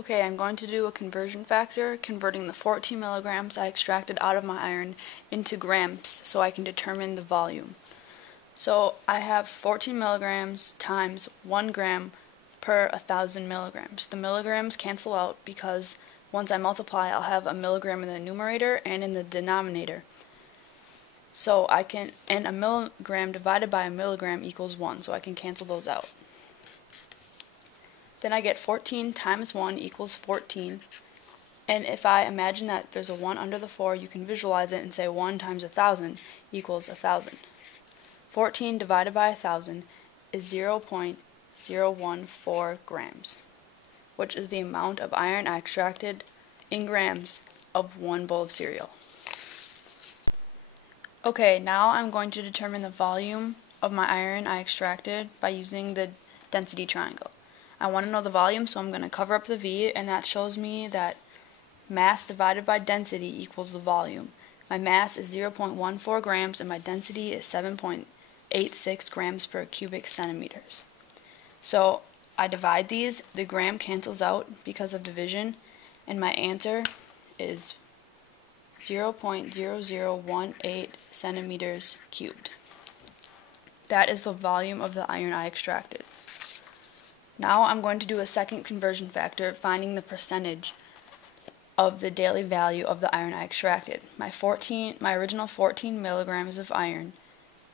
Okay, I'm going to do a conversion factor, converting the 14 milligrams I extracted out of my iron into grams so I can determine the volume. So I have 14 milligrams times 1 gram per 1,000 milligrams. The milligrams cancel out because once I multiply, I'll have a milligram in the numerator and in the denominator. So and a milligram divided by a milligram equals 1, so I can cancel those out. Then I get 14 times 1 equals 14. And if I imagine that there's a 1 under the 4, you can visualize it and say 1 times 1,000 equals 1,000. 14 divided by 1,000 is 0.014 grams, which is the amount of iron I extracted in grams of 1 bowl of cereal. Okay, now I'm going to determine the volume of my iron I extracted by using the density triangle. I want to know the volume, so I'm going to cover up the V, and that shows me that mass divided by density equals the volume. My mass is 0.14 grams and my density is 7.86 grams per cubic centimeters. So I divide these, the gram cancels out because of division, and my answer is 0.0018 centimeters cubed. That is the volume of the iron I extracted. Now I'm going to do a second conversion factor, finding the percentage of the daily value of the iron I extracted. My original 14 milligrams of iron,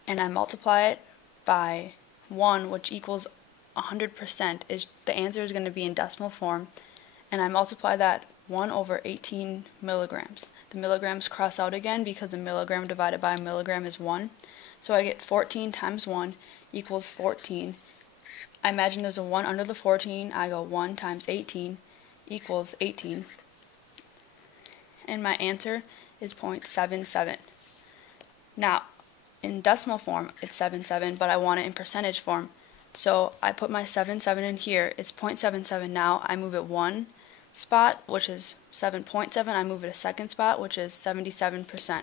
and I multiply it by 1, which equals 100%. The answer is going to be in decimal form, and I multiply that 1 over 18 milligrams. The milligrams cross out again because a milligram divided by a milligram is 1. So I get 14 times 1 equals 14. I imagine there's a 1 under the 14. I go 1 times 18 equals 18. And my answer is 0.77. Now, in decimal form, it's 77, but I want it in percentage form. So I put my 77 in here. It's 0.77 now. I move it one spot, which is 7.7. I move it a second spot, which is 77%.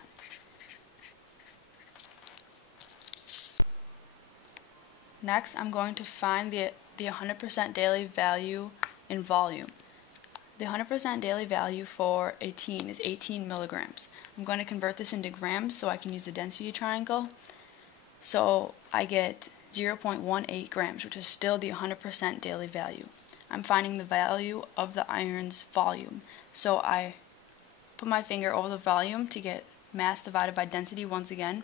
Next, I'm going to find the 100% daily value in volume. The 100% daily value for a teen is 18 milligrams. I'm going to convert this into grams so I can use the density triangle. So I get 0.18 grams, which is still the 100% daily value. I'm finding the value of the iron's volume. So I put my finger over the volume to get mass divided by density once again.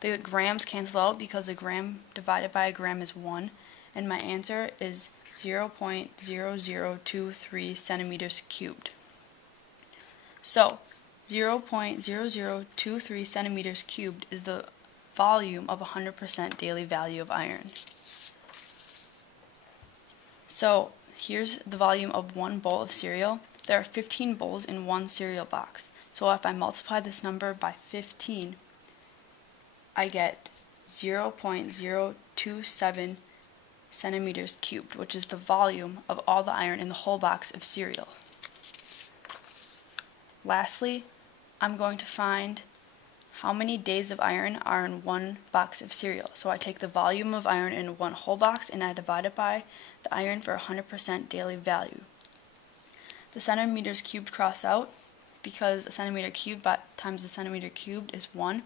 The grams cancel out because a gram divided by a gram is 1, and my answer is 0.0023 centimeters cubed. So 0.0023 centimeters cubed is the volume of 100% daily value of iron. So here's the volume of 1 bowl of cereal. There are 15 bowls in 1 cereal box. So if I multiply this number by 15, I get 0.027 centimeters cubed, which is the volume of all the iron in the whole box of cereal. Lastly, I'm going to find how many days of iron are in 1 box of cereal. So I take the volume of iron in 1 whole box and I divide it by the iron for 100% daily value. The centimeters cubed cross out because a centimeter cubed times a centimeter cubed is 1.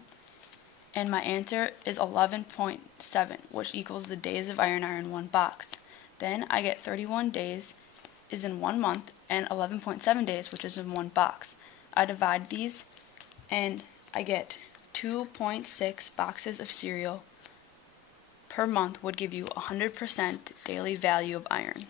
And my answer is 11.7, which equals the days of iron are in 1 box. Then I get 31 days is in 1 month and 11.7 days, which is in 1 box. I divide these and I get 2.6 boxes of cereal per month would give you 100% daily value of iron.